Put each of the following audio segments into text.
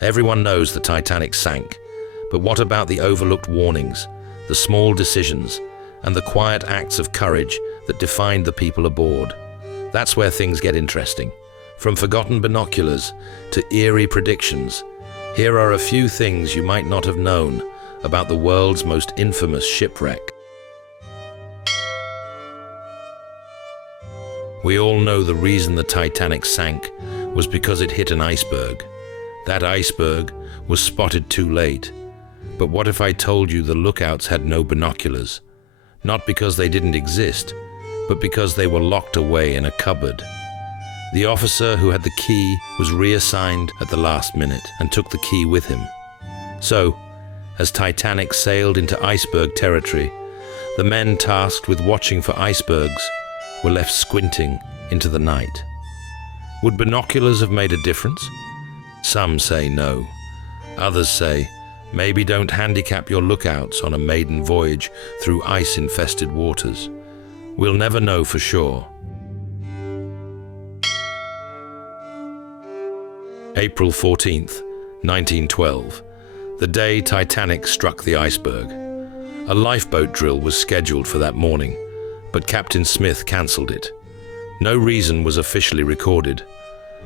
Everyone knows the Titanic sank, but what about the overlooked warnings, the small decisions, and the quiet acts of courage that defined the people aboard? That's where things get interesting. From forgotten binoculars to eerie predictions, here are a few things you might not have known about the world's most infamous shipwreck. We all know the reason the Titanic sank was because it hit an iceberg. That iceberg was spotted too late. But what if I told you the lookouts had no binoculars? Not because they didn't exist, but because they were locked away in a cupboard. The officer who had the key was reassigned at the last minute and took the key with him. So, as Titanic sailed into iceberg territory, the men tasked with watching for icebergs were left squinting into the night. Would binoculars have made a difference? Some say no. Others say, maybe don't handicap your lookouts on a maiden voyage through ice-infested waters. We'll never know for sure. April 14th, 1912, the day Titanic struck the iceberg. A lifeboat drill was scheduled for that morning, but Captain Smith cancelled it. No reason was officially recorded.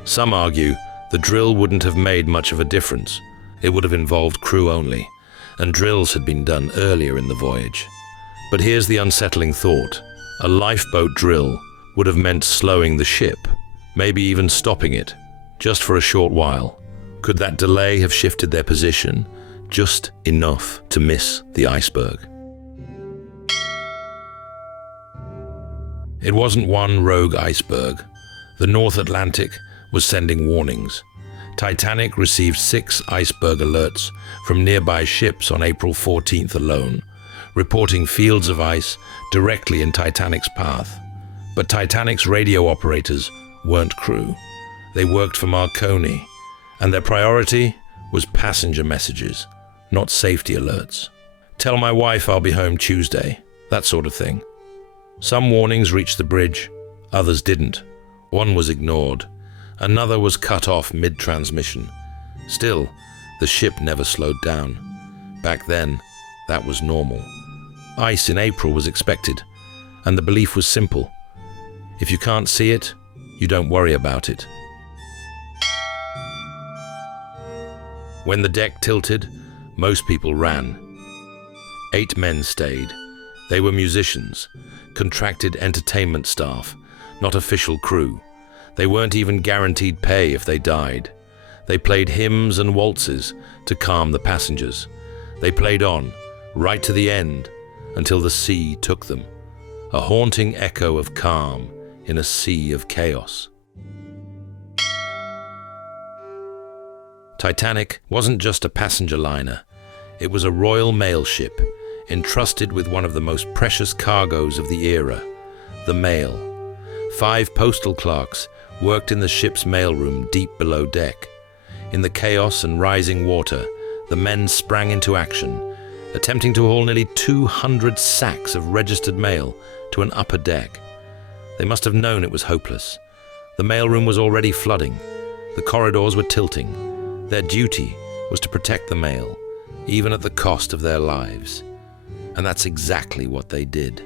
Some argue the drill wouldn't have made much of a difference. It would have involved crew only, and drills had been done earlier in the voyage. But here's the unsettling thought. A lifeboat drill would have meant slowing the ship, maybe even stopping it, just for a short while. Could that delay have shifted their position just enough to miss the iceberg? It wasn't one rogue iceberg. The North Atlantic was sending warnings. Titanic received 6 iceberg alerts from nearby ships on April 14th alone, reporting fields of ice directly in Titanic's path. But Titanic's radio operators weren't crew. They worked for Marconi, and their priority was passenger messages, not safety alerts. Tell my wife I'll be home Tuesday, that sort of thing. Some warnings reached the bridge, others didn't. One was ignored. Another was cut off mid-transmission. Still, the ship never slowed down. Back then, that was normal. Ice in April was expected, and the belief was simple. If you can't see it, you don't worry about it. When the deck tilted, most people ran. 8 men stayed. They were musicians, contracted entertainment staff, not official crew. They weren't even guaranteed pay if they died. They played hymns and waltzes to calm the passengers. They played on, right to the end, until the sea took them, a haunting echo of calm in a sea of chaos. Titanic wasn't just a passenger liner. It was a Royal Mail ship, entrusted with one of the most precious cargoes of the era, the mail. 5 postal clerks worked in the ship's mailroom deep below deck. In the chaos and rising water, the men sprang into action, attempting to haul nearly 200 sacks of registered mail to an upper deck. They must have known it was hopeless. The mailroom was already flooding. The corridors were tilting. Their duty was to protect the mail, even at the cost of their lives. And that's exactly what they did.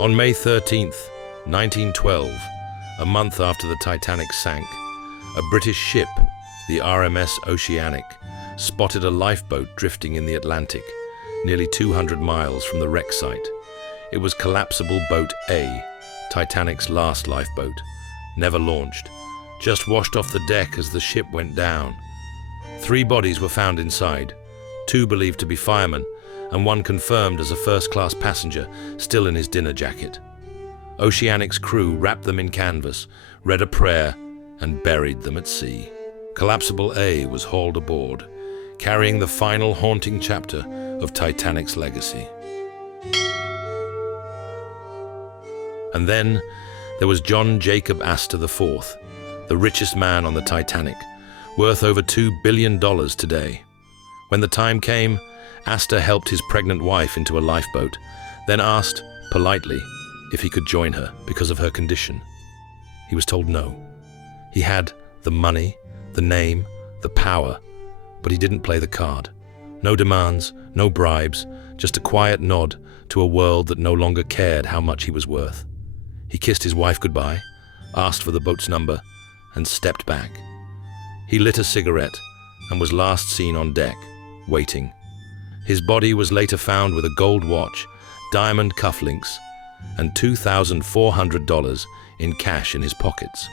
On May 13th, 1912, a month after the Titanic sank, a British ship, the RMS Oceanic, spotted a lifeboat drifting in the Atlantic, nearly 200 miles from the wreck site. It was Collapsible Boat A, Titanic's last lifeboat, never launched, just washed off the deck as the ship went down. 3 bodies were found inside, 2 believed to be firemen, and 1 confirmed as a first-class passenger still in his dinner jacket. Oceanic's crew wrapped them in canvas, read a prayer, and buried them at sea. Collapsible A was hauled aboard, carrying the final haunting chapter of Titanic's legacy. And then there was John Jacob Astor IV, the richest man on the Titanic, worth over $2 billion today. When the time came, Astor helped his pregnant wife into a lifeboat, then asked, politely, if he could join her because of her condition. He was told no. He had the money, the name, the power, but he didn't play the card. No demands, no bribes, just a quiet nod to a world that no longer cared how much he was worth. He kissed his wife goodbye, asked for the boat's number, and stepped back. He lit a cigarette and was last seen on deck, waiting. His body was later found with a gold watch, diamond cufflinks, and $2,400 in cash in his pockets.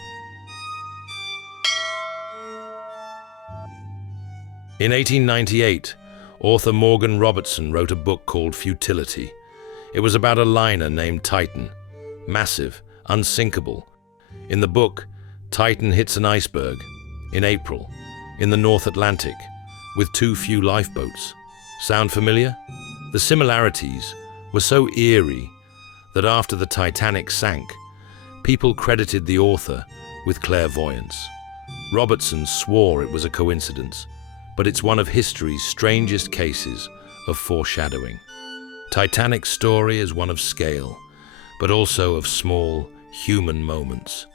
In 1898, author Morgan Robertson wrote a book called Futility. It was about a liner named Titan, massive, unsinkable. In the book, Titan hits an iceberg, in April, in the North Atlantic, with too few lifeboats. Sound familiar? The similarities were so eerie that after the Titanic sank, people credited the author with clairvoyance. Robertson swore it was a coincidence, but it's one of history's strangest cases of foreshadowing. Titanic's story is one of scale, but also of small, human moments,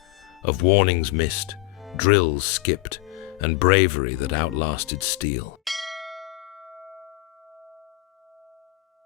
of warnings missed, drills skipped, and bravery that outlasted steel.